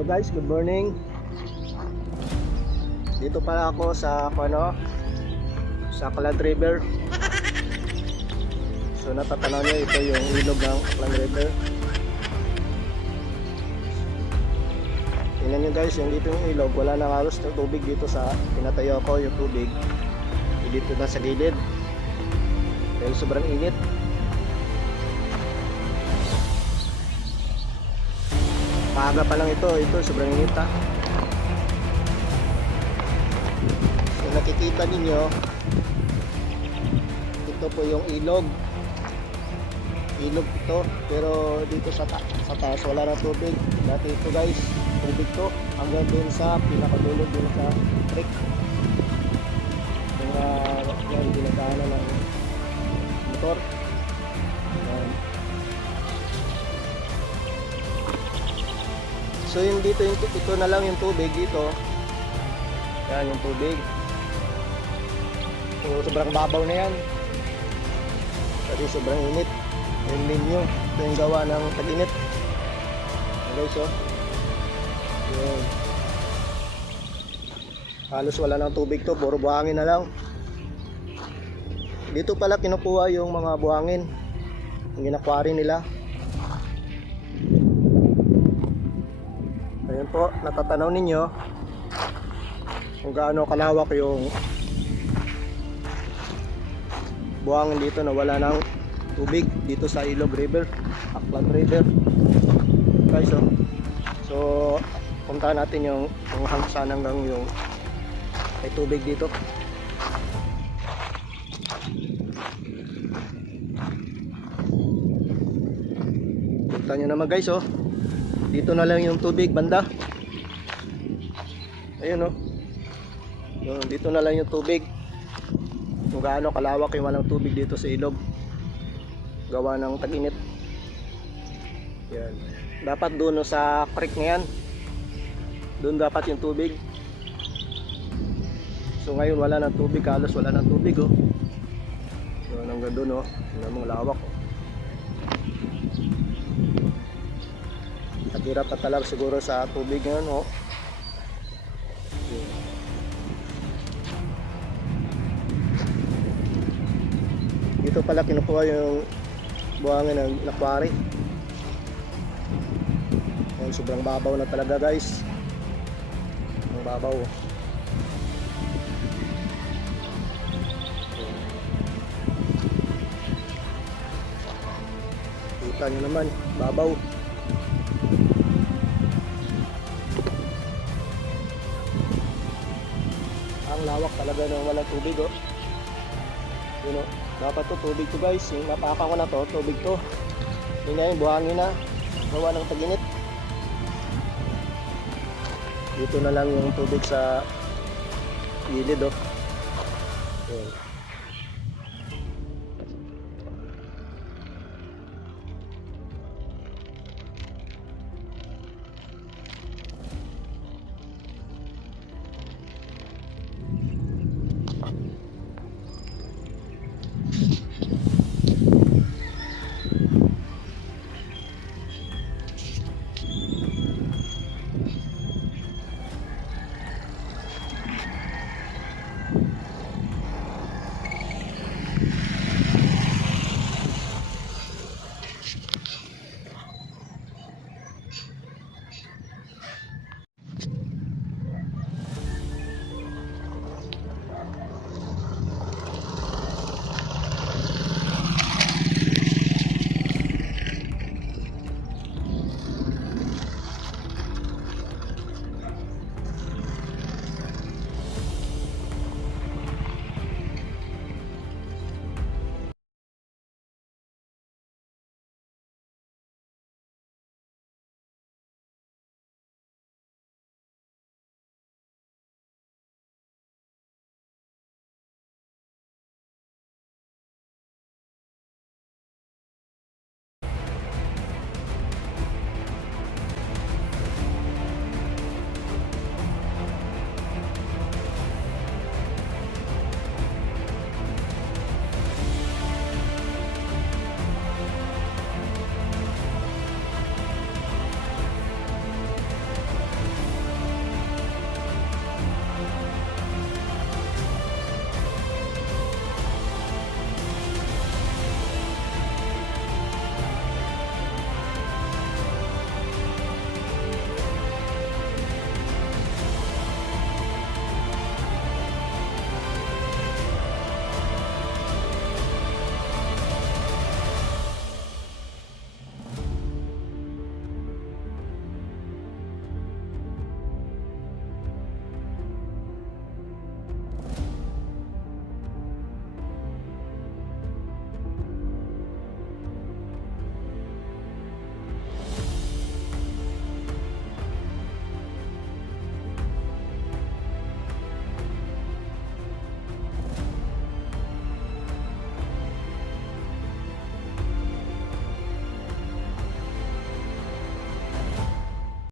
Hello guys, good morning. Dito pala ako sa ano, sa Aklan River. So natatanaw niyo ito yung ilog ng Aklan River. Tingnan niyo guys, yung dito yung ilog, wala nang halos tubig dito sa pinatayo ko yung tubig. Dito na sa gilid. Dahil sobrang init. Maaga pa lang ito, ito sobrang init ha. Kung nakikita ninyo, ito po yung ilog. Ilog ito, pero dito sa, ta sa taas wala na tubig. Dati ito guys, tubig to hanggang dun sa pinakadulo dun sa creek. Yung uh, yan, dinadaanan ng motor. So yung dito yung ito na lang yung tubig dito. Yan yung tubig. So sobrang babaw na yan. Kasi sobrang init. Yung ninyo, ito yung gawa ng tag-init. Okay so. Yan. Halos wala ng tubig to, puro buhangin na lang. Dito pala kinukuha yung mga buhangin. Yung ginakwari nila. Ayun po, natatanaw ninyo kung gaano kalawak yung buhangin dito na wala ng tubig dito sa Ilog River, Aklan River. Guys, so, so punta natin yung yung hangsan hanggang yung may tubig dito. Punta nyo naman guys, oh. Dito na lang yung tubig banda. Ayun oh. Yun, dito na lang yung tubig. Kung gaano kalawak yung walang tubig dito sa ilog. Gawa ng tag-init. Yan. Dapat doon no, sa creek na yan. Doon dapat yung tubig. So ngayon wala ng tubig, halos wala ng tubig oh. Yun hanggang doon oh. Yung mga lawak oh. Naghirap na talaga siguro sa tubig ngayon, oh. Dito pala kinukuha yung buhangin ng nakwari. Ayan, sobrang babaw na talaga guys. Ang babaw. Kita nyo naman, babaw. Ang lawak talaga ng walang tubig oh. Yun oh. Dapat to tubig to guys. Yung napakan ko na to, tubig to. Yun na yung buhangin na. Gawa ng taginit. Dito na lang yung tubig sa gilid oh. Yun.